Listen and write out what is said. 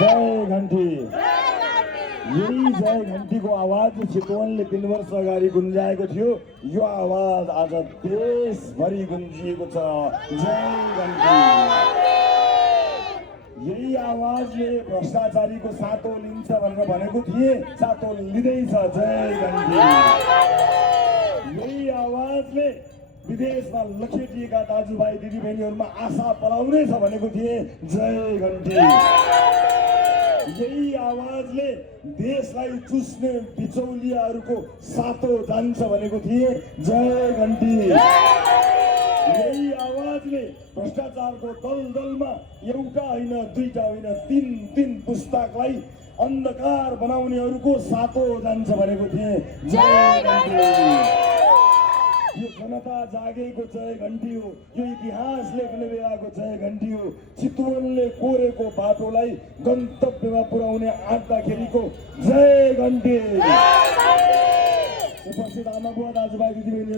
जय घन्टी। यही जय घन्टीको आवाज चितवनले 3 वर्ष अगाडि गुन्जाएको थियो। यो आवाज आज देशभरि गुन्जिएको छ। जय घन्टी। यही आवाजले भ्रष्टाचारीको सातो लिन्छ भनेर भनेको थिए, सातो लिँदैछ। जय घन्टी। यही आवाजले विदेशमा लखेटिएका दाजुभाइ दिदीबहिनीहरूमा आशा पलाउनेछ भनेको थिए। जय घन्टी। यही आवाजले देशलाई चुस्ने बिचौलियाहरूको सातो जान्छ भनेको थिए। जय घन्टी। यही आवाजले भ्रष्टाचारको दलदलमा एउटा होइन, दुईटा होइन, 3 पुस्ताकलाई अन्धकार बनाउनेहरूको सातो जान्छ भनेको थिए। जय घन्टी। यो जनता जागेको जय घन्टी हो। यो इतिहास लेख्ने बेलाको जय घन्टी हो। चितवनले कोरेको बाटोलाई गन्तव्यमा पुर्याउने आँट्दाखेरिको जय घन्टी। उपस्थित आमा बुवा दाजुभाइ दिदीबहिनी